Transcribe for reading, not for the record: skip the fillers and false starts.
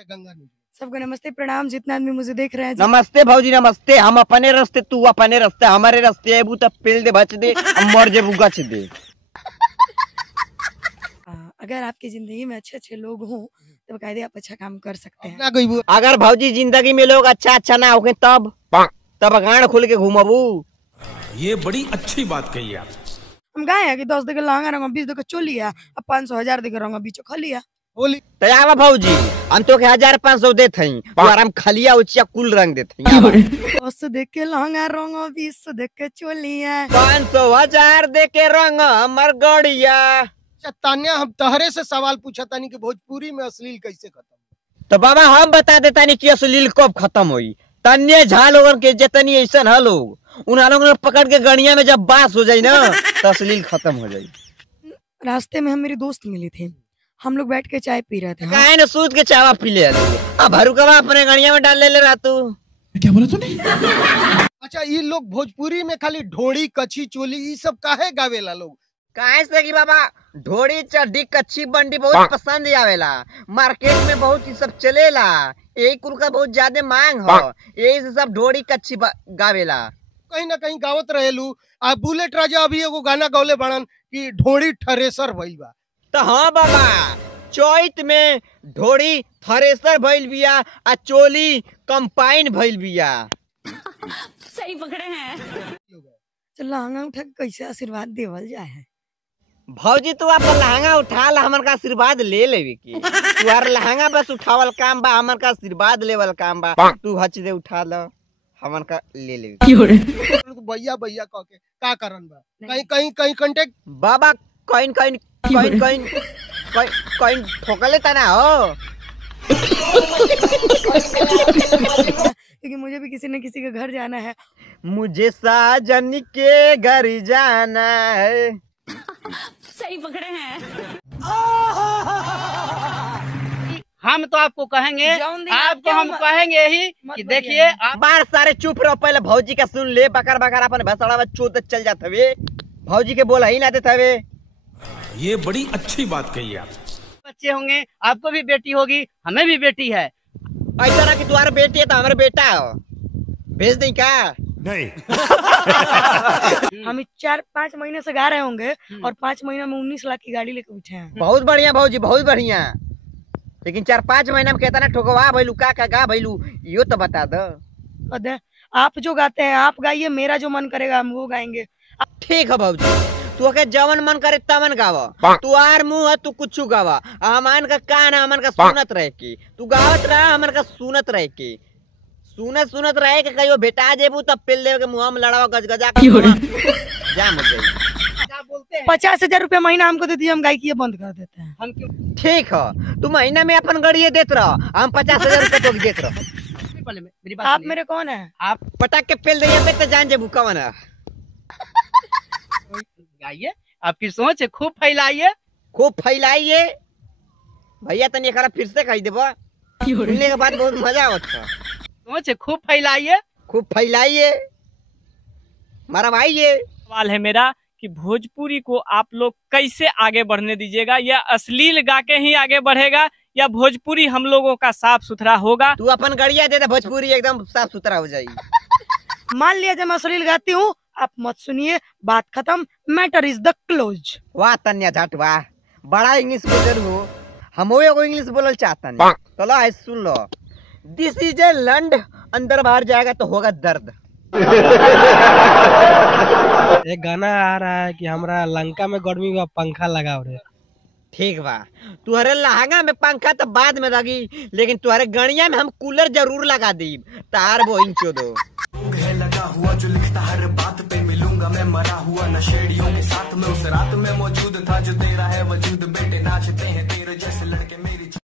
गंगा नदी। सबको नमस्ते प्रणाम, जितना आदमी मुझे देख रहे हैं। नमस्ते भौजी नमस्ते। हम अपने रास्ते तू अपने रास्ते, हमारे रास्ते अबू तब पेल दे बच दे, हम मर जेबू गच दे। अगर आपकी जिंदगी में अच्छे अच्छे लोग हों तो बकायदे आप अच्छा काम कर सकते हैं। अगर भौजी जिंदगी में लोग अच्छा अच्छा ना हो तब गाड़ खुल के घूमबू। ये बड़ी अच्छी बात कही आप। हम गाय है कि 10 देके लहंगा रंगा 20 देके चोलिया अब 500 देके रंगा बीचो खलिया होली तैयार भौजी, हम तो 1500 देते हैं और हम खलिया उचिया कुल रंग देते हैं। 10 देके लहंगा रंगा 20 देके चोलिया 500 1000 दे के रंग हमर गड़िया। तान्या, हम तहरे से सवाल पूछा तानी कि भोजपुरी में अश्लील कैसे खत्म? तो बाबा हम बता देता नहीं कि अश्लील कब खत्म हुई। तन्ने झा लोगन के जितनी ऐसा है लोग उन लोगों ने पकड़ के गड़िया में जब बास हो जाये ना तो अश्लील खत्म हो जाये। रास्ते में हम मेरे दोस्त मिले थे, हम लोग बैठ के चाय पी रहे थे। काहे न सूद के चावा पी ले अब भरुकवा अपने गड़िया में डाल ले रहा तू। क्या बोला तूने? अच्छा, ये लोग भोजपुरी में खाली ढोड़ी कच्छी चोली ये सब काहे गावेला लोग? काहे से कि बाबा ढोड़ी चड्डी कच्ची बंडी बहुत पसंद आवेला, मार्केट में बहुत ही सब चलेला, यही कुल का बहुत ज्यादा मांग हो, यही से सब ढोड़ी कच्ची गावेला। कहीं ना कहीं गावत रहेलू। आ बुलेट राजा अभी एगो गाना गौले बड़न कि ढोड़ी थ्रेसर भइल बा। तो हाँ बाबा, चैत में ढोड़ी थ्रेसर भइल बिया आ चोली कंपाइन भइल बिया। सही पकड़े हैं। चल लहंगा उठा के कैसे आशीर्वाद देवल जाए। भौजी तू आप लहंगा उठा ला, हमर का आशीर्वाद ले लेवे की। तुहार लहंगा बस उठावल काम बा, हमर का आशीर्वाद लेवल काम बा। तू हच दे उठा ला, हमर का ले लेवे। भैया भैया कह के का करन बा? कहीं कहीं कहीं कांटेक्ट बाबा कहीं कहीं कहीं कहीं कहीं ठोकले तना हो। क्योंकि मुझे भी किसी न किसी के घर जाना है। मुझे साजन के घर जाना है। सही पकड़े हैं। हम तो आपको कहेंगे, आपको हम कहेंगे ही कि देखिए आप बार सारे चुप रहो, पहले भौजी का सुन ले। बकर बकर अपन भसड़ा में चोत चल जात हवे, भौजी के बोला ही ना देत हवे। ये बड़ी अच्छी बात कही आप। बच्चे होंगे, आपको भी बेटी होगी, हमें भी बेटी है। ऐसा ना कि तुम्हारा बेटी है तो हमारा बेटा हो, भेज दें क्या? नहीं। हम 4-5 महीने से गा रहे होंगे और 5 महीने में 19 लाख की गाड़ी लेकर उठे हैं। बहुत बढ़िया भौजी, बहुत बढ़िया। लेकिन 4-5 महीना में कहता ना ठोकवा भैलू का गा भैलू, यो तो बता दो। आप जो गाते हैं आप गाइए, मेरा जो मन करेगा हम वो गाएंगे। ठीक है भौजी, तू के जवन मन करे तमन गावा, तू आर मुँह है तू कुछ गावा, हमान का कान है हमन का सुनत रहे की, तू गावत रहा हमन का सुनत रहे की, सुनत रहे के कहियो बेटा जेबू तब पेल देवे के मुँह में लड़ावा गजगजा जा मुझे। 50,000 रुपया महीना हमको दे दीजिए, हम गायकी बंद कर देते हैं। हम क्यों? ठीक है, तू महीना में अपन गड़िए देत रहो, हम 50,000 रुपया तो देत रहो। मेरी बात आप सुनिए। मेरे कौन है? आप पटक के पेल दे तो जान जेबू कवन है। गाइए, आपकी सोच है खूब फैलाइए, खूब फैलाइए भैया। तनी एक फिर से कही देबो, सुनने के बाद बहुत मजा आवता। सोच है खूब फैलाइए, खूब फैलाइए, मरवाइए। सवाल है मेरा कि भोजपुरी को आप लोग कैसे आगे बढ़ने दीजिएगा? या अश्लील गा के ही आगे बढ़ेगा या भोजपुरी हम लोगों का साफ सुथरा होगा? तू अपन गड़िया दे दे, भोजपुरी एकदम साफ सुथरा हो जाएगी। मान लिया जब मैं अश्लील गाती हूँ, आप मत सुनिए, बात खत्म, मैटर इज द क्लोज। वाह तन्या झट वाह, बड़ा इंग्लिश बोलर हो, हम एगो इंग्लिश बोलल चाहता नहीं। चलो आज सुन लो, दिस इज ए लंड, अंदर बाहर जाएगा तो होगा दर्द। एक गाना आ रहा है कि हमरा लंका में गर्मी का पंखा लगाओ रे। ठीक बा, तुहरे लहंगा में पंखा तो बाद में लगी, लेकिन तुहरे गड़िया में हम कूलर जरूर लगा दी। तार वो इंचो दो लगा हुआ जो लिखता हर बात पे मिलूंगा मैं मरा हुआ नशेड़ियों के साथ में, उस रात में मौजूद था जो तेरा है वजूद। बेटे नाचते हैं तेरे जैसे लड़के मेरी